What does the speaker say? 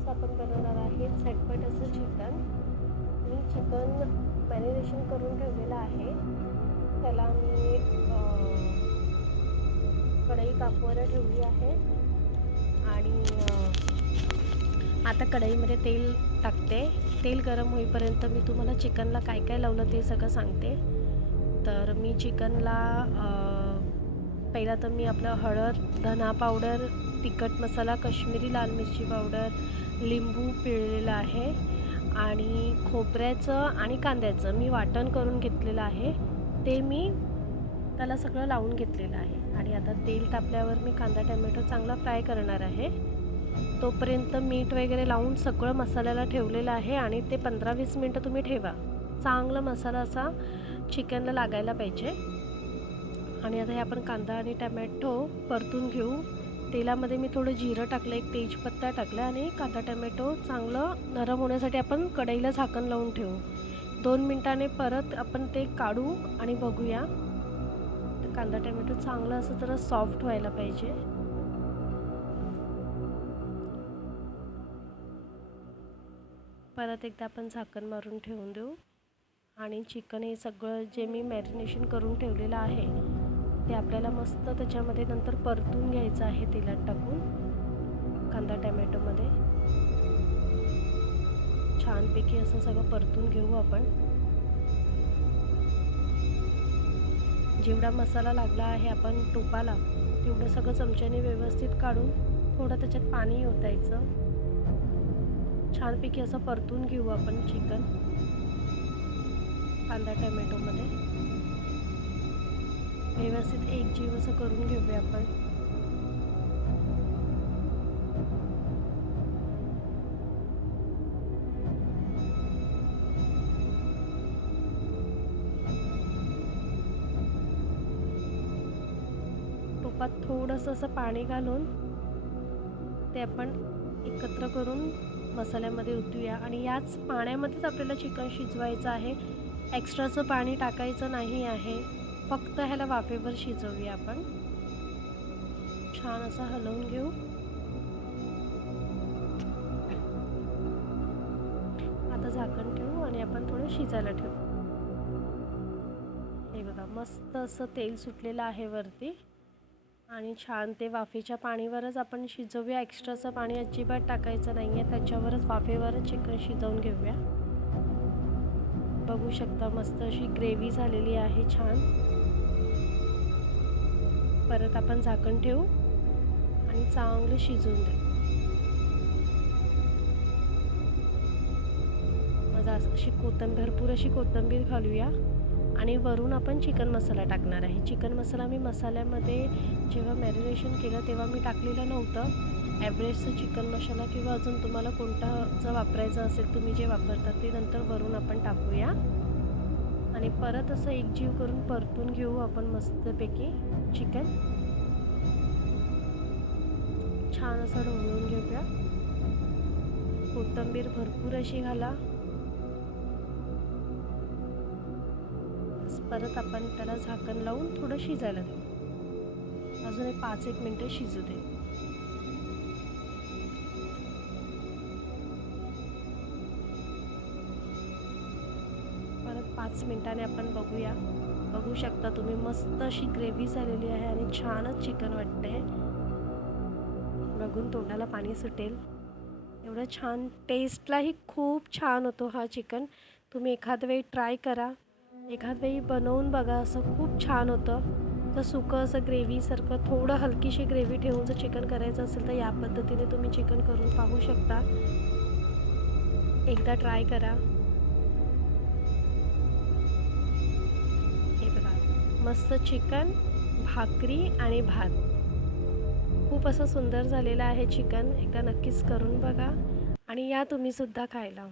आज आपण बनवणार आहे झटपट असं चिकन. मी चिकन मॅरिनेशन करून ठेवलेलं आहे. त्याला मी कढई तापवायला ठेवली आहे आणि आता कढईमध्ये तेल टाकते. तेल गरम होईपर्यंत मी तुम्हाला चिकनला काय काय लावलं ते सगळं सांगते. तर मी चिकनला पहिला तर मी आपलं हळद, धना पावडर, तिखट मसाला, काश्मीरी लाल मिरची पावडर, लिंबू पिळलेला आहे आणि खोबऱ्याचं आणि कांद्याचं मी वाटण करून घेतलेलं आहे. ते मी त्याला सगळं लावून घेतलेलं आहे आणि आता तेल तापल्यावर मी कांदा टोमॅटो चांगला फ्राय करणार आहे. तोपर्यंत मीठ वगैरे लावून सगळं मसाल्याला ठेवलेलं आहे आणि ते 15-20 मिनटं तुम्ही ठेवा. चांगला मसाला असा चिकनला लागायला पाहिजे. आणि आता हे आपण कांदा आणि टोमॅटो परतून घेऊ. तेलामध्ये मी थोडं जिरं टाकलं, एक तेजपत्ता टाकला आणि कांदा टोमॅटो चांगलं नरम होण्यासाठी आपण कढईला झाकण लावून ठेवू. 2 मिनिटांनी परत आपण ते काढू आणि बघूया. तर कांदा टोमॅटो चांगलं असं जरा सॉफ्ट व्हायला पाहिजे. परत एकदा आपण झाकण मारून ठेवून देऊ आणि चिकन हे सगळं जे मी मॅरिनेशन करून ठेवलेलं आहे ते आपल्याला मस्त त्याच्यामध्ये नंतर परतून घ्यायचं आहे तेलात टाकून कांदा टोमॅटोमध्ये. छानपैकी असं सगळं परतून घेऊ आपण. जेवढा मसाला लागला आहे आपण टोपाला तेवढं सगळं चमच्याने व्यवस्थित काढून थोडं त्याच्यात पाणी ओतायचं. छानपैकी असं परतून घेऊ आपण चिकन कांदा टोमॅटोमध्ये. व्यवस्थित एकजीव असं करून घेऊया आपण. तुपात थोडंसं असं पाणी घालून ते आपण एकत्र करून मसाल्यामध्ये ओतूया आणि याच पाण्यामध्येच आपल्याला चिकन शिजवायचं आहे. एक्स्ट्राचं पाणी टाकायचं नाही आहे. फक्त ह्याला वाफेवर शिजवूया आपण. छान असं हलवून घेऊ. आता झाकण ठेवू आणि आपण थोडं शिजायला ठेवू. हे बघा मस्त असं तेल सुटलेलं आहे वरती आणि छान ते वाफेच्या पाणीवरच आपण शिजवूया. एक्स्ट्राचं पाणी अजिबात टाकायचं नाही आहे. त्याच्यावरच वाफेवरच चिकन शिजवून घेऊया. बघू शकता मस्त अशी ग्रेव्ही झालेली आहे छान. परत आपण झाकण ठेवू आणि चांगलं शिजवून देऊ. मग अशी भरपूर अशी कोथिंबीर घालूया आणि वरून आपण चिकन मसाला टाकणार आहे. चिकन मसाला मी मसाल्यामध्ये जेव्हा मॅरिनेशन केलं तेव्हा मी टाकलेलं नव्हतं. एव्हरेस्टचं चिकन मसाला किंवा अजून तुम्हाला कोणता जर वापरायचं असेल तुम्ही जे वापरतात ते नंतर वरून आपण टाकूया आणि परत असं एकजीव करून परतून घेऊ आपण मस्तपैकी चिकन. छान असं ढवळून घेऊया. कोथिंबीर भरपूर अशी घाला. परत आपण त्याला झाकण लावून थोडं शिजायला देऊ. अजून एक 5-1 मिनटं शिजू दे. परत 5 मिनिटांनी आपण बघूया. बघू शकता तुम्ही मस्त अशी ग्रेव्ही झालेली आहे आणि छानच चिकन वाटतंय. बघून तोंडाला पाणी सुटेल एवढं छान. टेस्टलाही खूप छान होतो हा चिकन. तुम्ही एखाद वेळी ट्राय करा. एखाद वेळी बनवून बघा. असं खूप छान होतं. तर सुकं असं ग्रेव्हीसारखं थोडं हलकीशी ग्रेव्ही ठेवून जर चिकन करायचं असेल तर या पद्धतीने तुम्ही चिकन करून पाहू शकता. एकदा ट्राय करा. हे बघा मस्त चिकन, भाकरी आणि भात. खूप असं सुंदर झालेलं आहे चिकन. एकदा नक्कीच करून बघा आणि या तुम्ही सुद्धा खायला.